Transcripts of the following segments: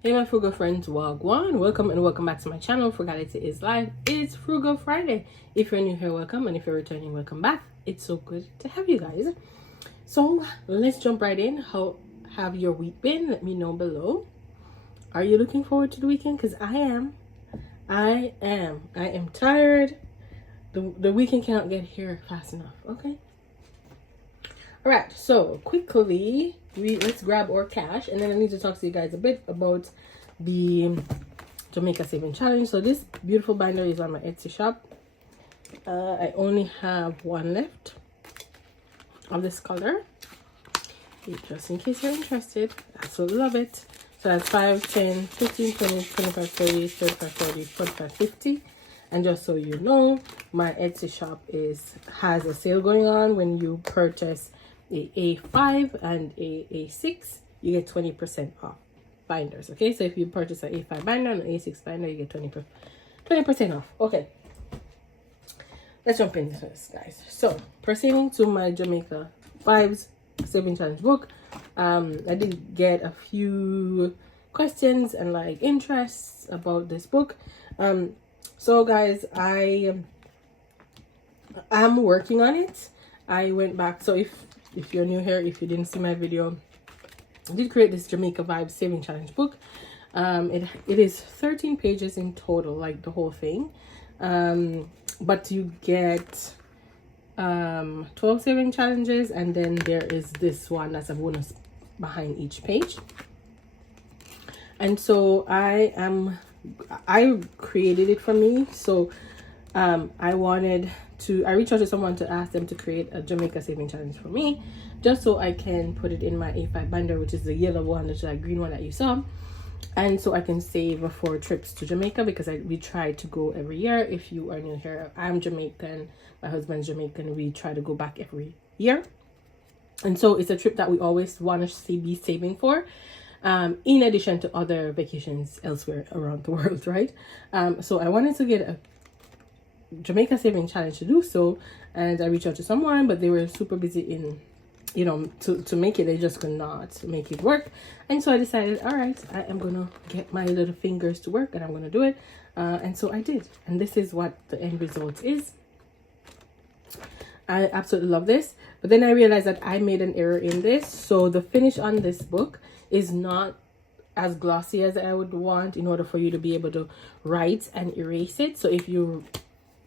Hey my Frugal friends, wagwan, welcome and welcome back to my channel. Frugality is Life. It's Frugal Friday. If you're new here, welcome, and if you're returning, welcome back. It's so good to have you guys. So let's jump right in. How have your week been? Let me know below. Are you looking forward to the weekend? Because I am. I am tired. The weekend cannot get here fast enough. Okay. All right, so quickly let's grab our cash, and then I need to talk to you guys a bit about the Jamaica Saving Challenge. So this beautiful binder is on my Etsy shop. I only have one left of this color, just in case you're interested. Absolutely love it. So that's 5, 10, 15, 20, 25, 30, 35, 40, 45, 50. And just so you know, my Etsy shop has a sale going on. When you purchase a A5 and a A6, you get 20% off binders. Okay, so if you purchase an A5 binder and an A6 binder, you get 20% off. Okay, let's jump into this, guys. So proceeding to my Jamaica Vibes Saving Challenge book, I did get a few questions and like interests about this book. So guys, I am working on it. I went back, so if you're new here, if you didn't see my video, I did create this Jamaica Vibes Saving Challenge book. It is 13 pages in total, like the whole thing. But you get 12 saving challenges, and then there is this one that's a bonus behind each page. And so I created it for me. So I reached out to someone to ask them to create a Jamaica Saving Challenge for me, just so I can put it in my A5 binder, which is the yellow one, which is that green one that you saw. And so I can save for trips to Jamaica, because we try to go every year. If you are new here, I'm Jamaican, my husband's Jamaican. We try to go back every year. And so it's a trip that we always want to be saving for, in addition to other vacations elsewhere around the world, right? So I wanted to get a Jamaica Saving Challenge to do so, and I reached out to someone, but they were super busy in, to make it. They just could not make it work. And so I decided, all right, I am gonna get my little fingers to work, and I'm gonna do it. And so I did, and this is what the end result is. I absolutely love this, but then I realized that I made an error in this. So the finish on this book is not as glossy as I would want in order for you to be able to write and erase it. So if you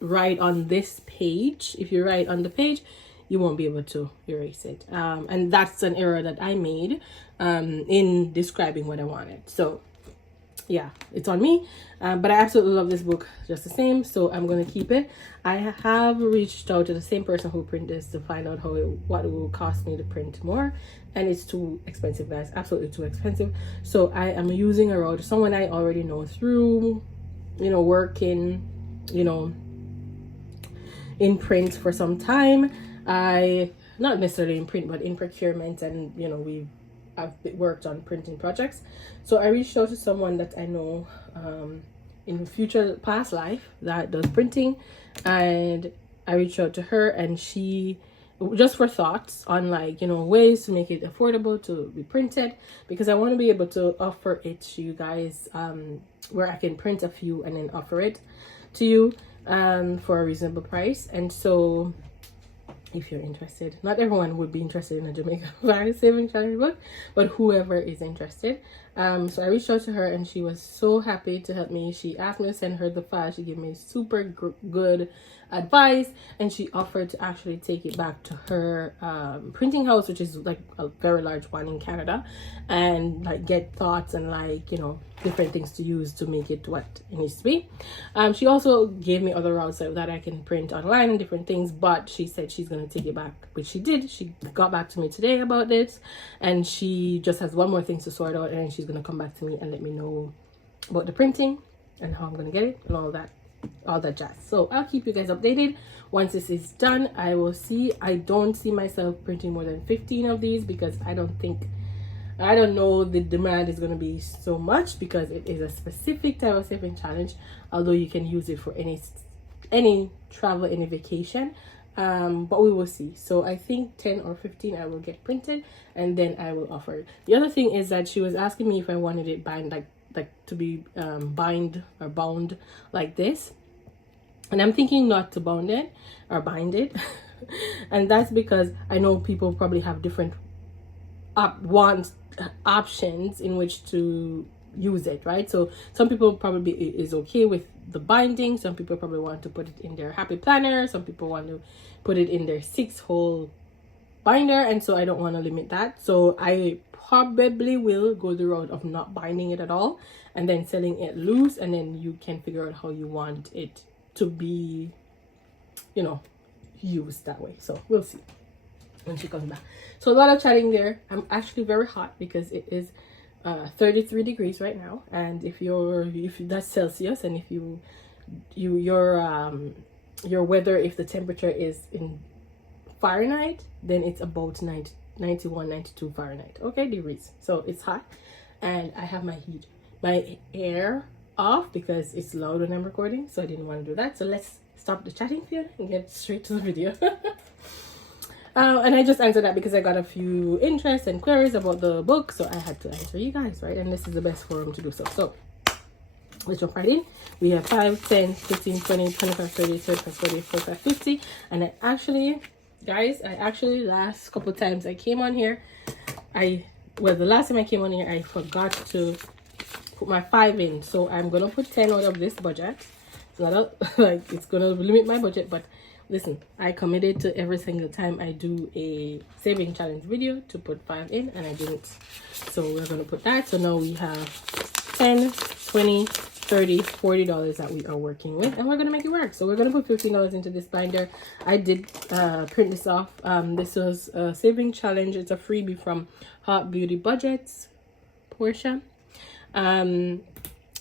write on this page, if you write on the page, you won't be able to erase it. And that's an error that I made in describing what I wanted. So yeah, it's on me, but I absolutely love this book just the same, so I'm gonna keep it. I have reached out to the same person who printed this to find out what it will cost me to print more, and it's too expensive, guys. Absolutely too expensive. So I am using a route, someone I already know through, working, in print for some time. Not necessarily in print, but in procurement, and I've worked on printing projects. So I reached out to someone that I know in past life that does printing, and I reached out to her, and she, just for thoughts on ways to make it affordable to be printed, because I want to be able to offer it to you guys, where I can print a few and then offer it to you for a reasonable price. And so if you're interested, not everyone would be interested in a Jamaica Vibes Saving Challenge book, but whoever is interested. So I reached out to her, and she was so happy to help me. She asked me to send her the file. She gave me super good advice, and she offered to actually take it back to her printing house, which is like a very large one in Canada, and get thoughts and different things to use to make it what it needs to be. She also gave me other routes that I can print online and different things, but she said she's going to take it back, which she did. She got back to me today about this, and she just has one more thing to sort out, and she's going to come back to me and let me know about the printing and how I'm going to get it and all that jazz. So I'll keep you guys updated once this is done. I will see. I don't see myself printing more than 15 of these, because I don't know the demand is going to be so much, because it is a specific type of saving challenge, although you can use it for any travel, any vacation. But we will see. So I think 10 or 15 I will get printed, and then I will offer it. The other thing is that she was asking me if I wanted it like to be bound like this, and I'm thinking not to bind it and that's because I know people probably have different options in which to use it, right? So some people probably is okay with the binding, some people probably want to put it in their happy planner, some people want to put it in their 6-hole binder, and so I don't want to limit that. So I probably will go the route of not binding it at all and then selling it loose, and then you can figure out how you want it to be, you know, used that way. So we'll see when she comes back. So a lot of chatting there. I'm actually very hot because it is 33 degrees right now, and if that's Celsius, and if your weather, if the temperature is in Fahrenheit, then it's about 91, 92 Fahrenheit, okay, degrees. So it's hot, and I have my air off because it's loud when I'm recording, so I didn't want to do that. So let's stop the chatting here and get straight to the video. And I just answered that because I got a few interests and queries about the book, so I had to answer you guys, right? And this is the best forum to do so. So let's jump right in. We have 5, 10, 15, 20, 25, 30, 35, 40, 45, 50. And I actually, guys, last couple times I came on here, the last time I came on here, I forgot to put my 5 in. So I'm gonna put 10 out of this budget. It's not like it's gonna limit my budget, but listen, I committed to every single time I do a saving challenge video to put 5 in, and I didn't. So we're going to put that. So now we have 10, 20, 30, $40 that we are working with, and we're going to make it work. So we're going to put $15 into this binder. I did print this off. This was a saving challenge. It's a freebie from Hot Beauty Budgets, Portia.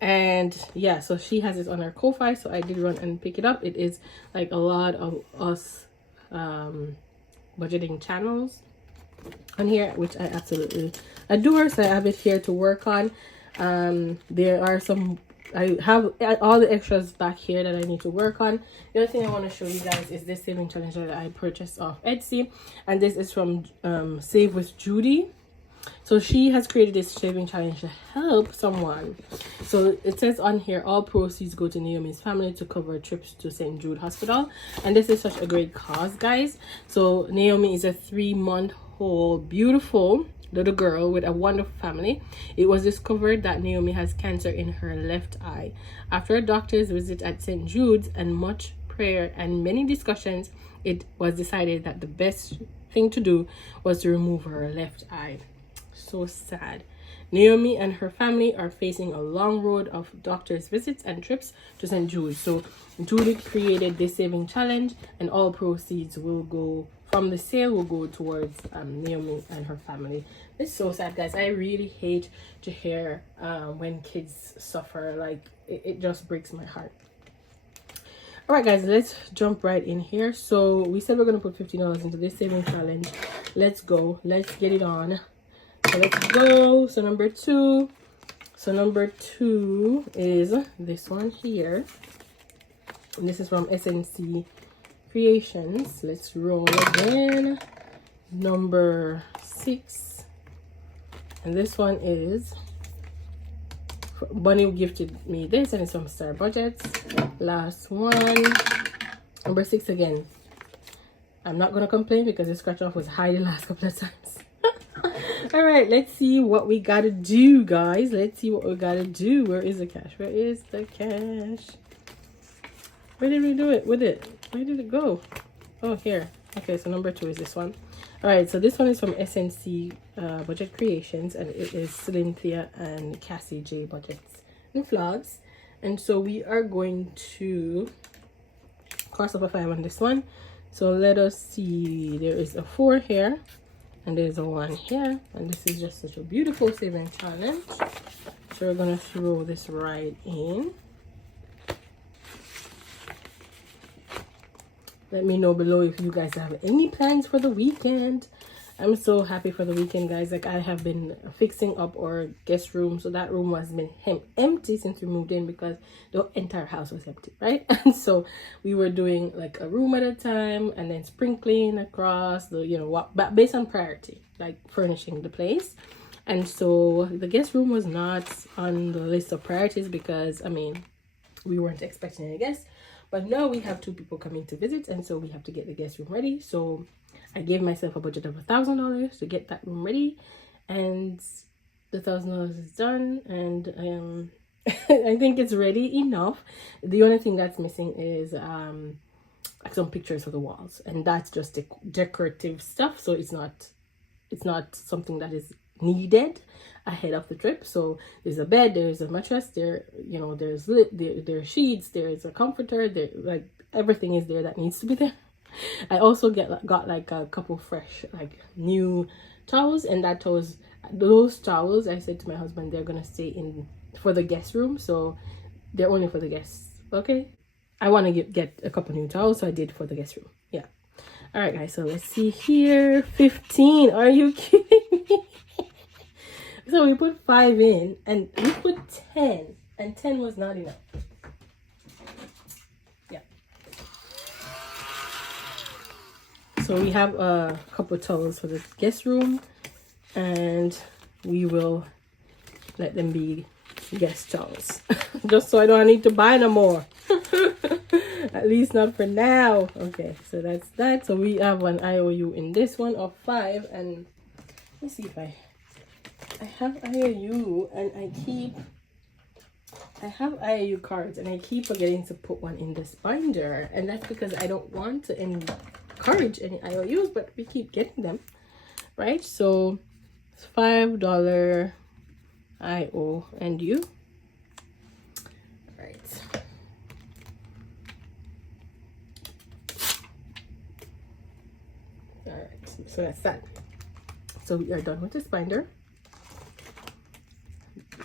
And yeah, so she has this on her Ko-Fi, so I did run and pick it up. It is like a lot of us budgeting channels on here, which I absolutely adore. So I have it here to work on. There are some, I have all the extras back here that I need to work on. The other thing I want to show you guys is this saving challenge that I purchased off Etsy, and this is from Save with Judy. So she has created this saving challenge to help someone. So it says on here, all proceeds go to Naomi's family to cover trips to St. Jude Hospital. And this is such a great cause, guys. So Naomi is a 3-month-old, beautiful little girl with a wonderful family. It was discovered that Naomi has cancer in her left eye. After a doctor's visit at St. Jude's and much prayer and many discussions, it was decided that the best thing to do was to remove her left eye. So sad. Naomi and her family are facing a long road of doctor's visits and trips to St. Jude. So Judy created this saving challenge, and all proceeds will go from the sale will go towards Naomi and her family. It's so sad, guys. I really hate to hear when kids suffer. Like it just breaks my heart. All right, guys, let's jump right in here. So we said we're gonna put $15 into this saving challenge. Let's go. Let's get it on. So let's go. So number two is this one here, and this is from SNC Creations. Let's roll again. Number 6, and this one is Bunny gifted me this, and it's from Star Budgets. Last one, number 6 again. I'm not gonna complain because the scratch off was high the last couple of times. All right, let's see what we gotta do, guys. Let's see what we gotta do. Where is the cash? Where is the cash? Where did we do it with it? Where did it go? Oh, here. Okay, so number 2 is this one. All right, so this one is from SNC Budget Creations, and it is Cynthia and Cassie J Budgets and Vlogs. And so we are going to cross up a 5 on this one. So let us see. There is a 4 here, and there's a 1 here, and this is just such a beautiful saving challenge. So we're gonna throw this right in. Let me know below if you guys have any plans for the weekend. I'm so happy for the weekend, guys. Like, I have been fixing up our guest room, so that room has been empty since we moved in because the entire house was empty, right? And so we were doing like a room at a time and then sprinkling across the, you know, based on priority, like furnishing the place. And so the guest room was not on the list of priorities because, I mean, we weren't expecting any guests. But now we have 2 people coming to visit, and so we have to get the guest room ready. So I gave myself a budget of $1,000 to get that room ready, and the $1,000 is done, and I think it's ready enough. The only thing that's missing is some pictures of the walls, and that's just decorative stuff. So it's not something that is needed ahead of the trip. So there's a bed, there's a mattress, there's sheets, there's a comforter, there, like everything is there that needs to be there. I also got like a couple fresh like new towels, and those towels, I said to my husband, they're gonna stay in for the guest room, so they're only for the guests. Okay, I want to get a couple new towels, so I did for the guest room. Yeah. All right, guys, so let's see here. 15. Are you kidding me? So we put 5 in, and we put 10, and 10 was not enough. Yeah. So we have a couple towels for the guest room, and we will let them be guest towels. Just so I don't need to buy no more. At least not for now. Okay, so that's that. So we have an IOU in this one of 5, and let me see if I have IOU, and I have IOU cards, and I keep forgetting to put one in this binder, and that's because I don't want to encourage any IOUs, but we keep getting them, right? So it's $5 IO and U. All right. All right, so that's that. So we are done with this binder.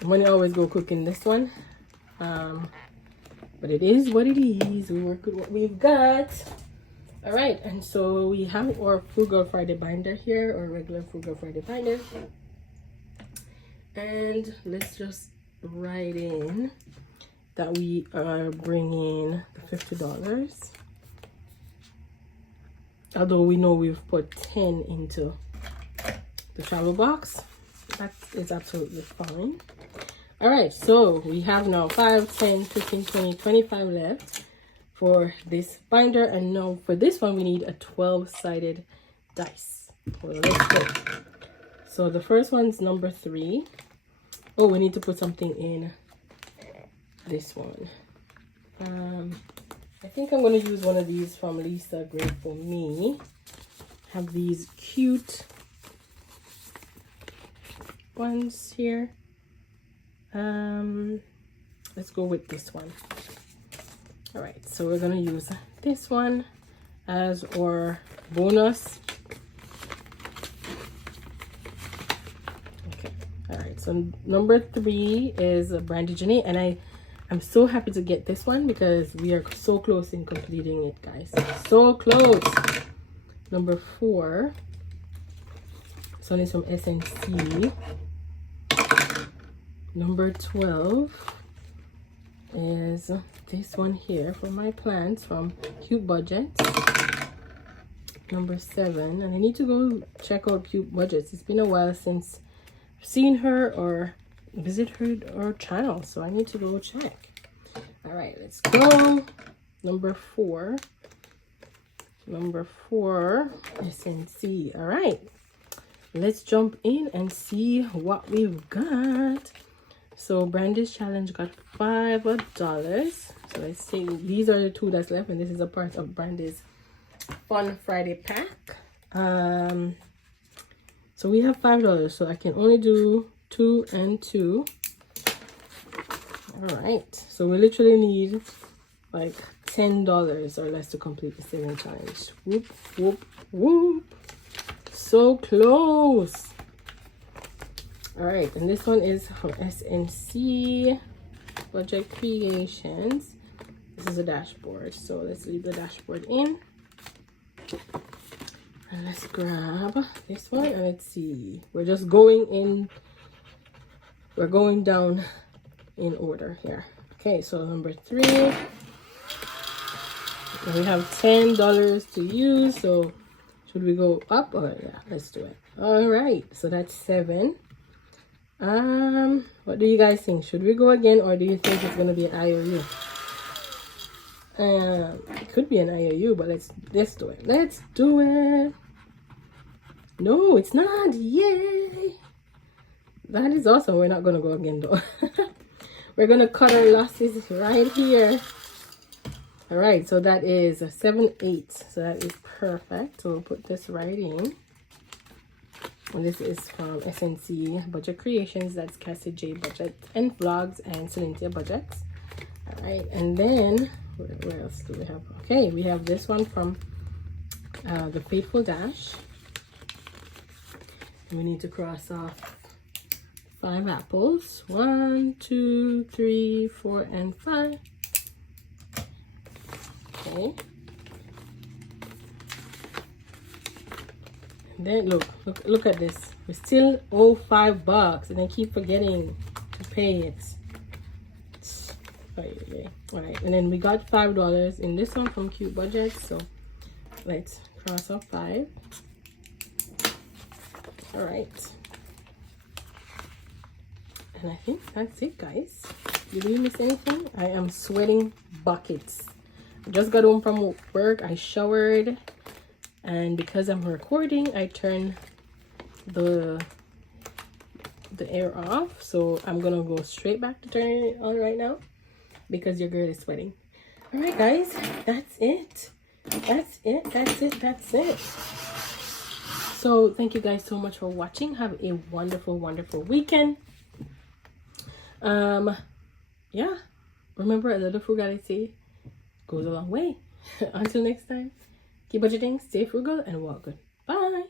Money always go quick in this one, but it is what it is. We work with what we've got. All right, and so we have our Frugal Friday binder here, or regular Frugal Friday binder, and let's just write in that we are bringing the $50, although we know we've put 10 into the travel box. That is absolutely fine. All right, so we have now 5, 10, 15, 20, 25 left for this binder, and now for this one we need a 12-sided dice. Well, let's go. So the first one's number 3. Oh, we need to put something in this one. I think I'm going to use one of these from Lisa Grateful Me. Have these cute ones here. Let's go with this one. All right, so we're gonna use this one as our bonus. Okay, all right, so number 3 is Brandy Jenny, and I'm so happy to get this one because we are so close in completing it, guys. So close. Number 4, this one is from SNC. Number 12 is this one here for my plants from Cute Budgets. Number 7, and I need to go check out Cute Budgets. It's been a while since I've seen her or visit her channel, so I need to go check. All right, let's go. Number 4, SNC. All right, let's jump in and see what we've got. So Brandy's challenge got $5. So let's see, these are the 2 that's left, and this is a part of Brandy's Fun Friday pack. So we have $5, so I can only do 2 and 2. All right, so we literally need like $10 or less to complete the saving challenge. Whoop whoop whoop, so close. All right, and this one is from SNC Budget Creations. This is a dashboard, so let's leave the dashboard in, and let's grab this one, and let's see, we're just going in, we're going down in order here. Okay, so number 3, we have $10 to use, so should we go up? Oh yeah, let's do it. All right, so that's 7. What do you guys think? Should we go again, or do you think it's gonna be an IOU? It could be an IOU, but let's do it. Let's do it. No, it's not. Yay! That is awesome. We're not gonna go again though. We're gonna cut our losses right here. All right, so that is a 7/8. So that is perfect. So we'll put this right in. And this is from SNC Budget Creations. That's Cassie J Budget and Vlogs and Cynthia Budgets. All right, and then where else do we have? Okay, we have this one from the Faithful Dash. And we need to cross off 5 apples. 1, 2, 3, 4, and 5. Okay. And then look at this. We still owe $5, and I keep forgetting to pay it. All right, and then we got $5 in this one from Cute Budget. So let's cross off 5. All right, and I think that's it, guys. Did we miss anything? I am sweating buckets. I just got home from work. I showered, and because I'm recording, I turned the air off. So I'm gonna go straight back to turning it on right now because your girl is sweating. All right, guys, that's it. That's it. So thank you guys so much for watching. Have a wonderful weekend. Yeah, remember, a little frugality goes a long way. Until next time, keep budgeting, stay frugal, and walk good. Bye.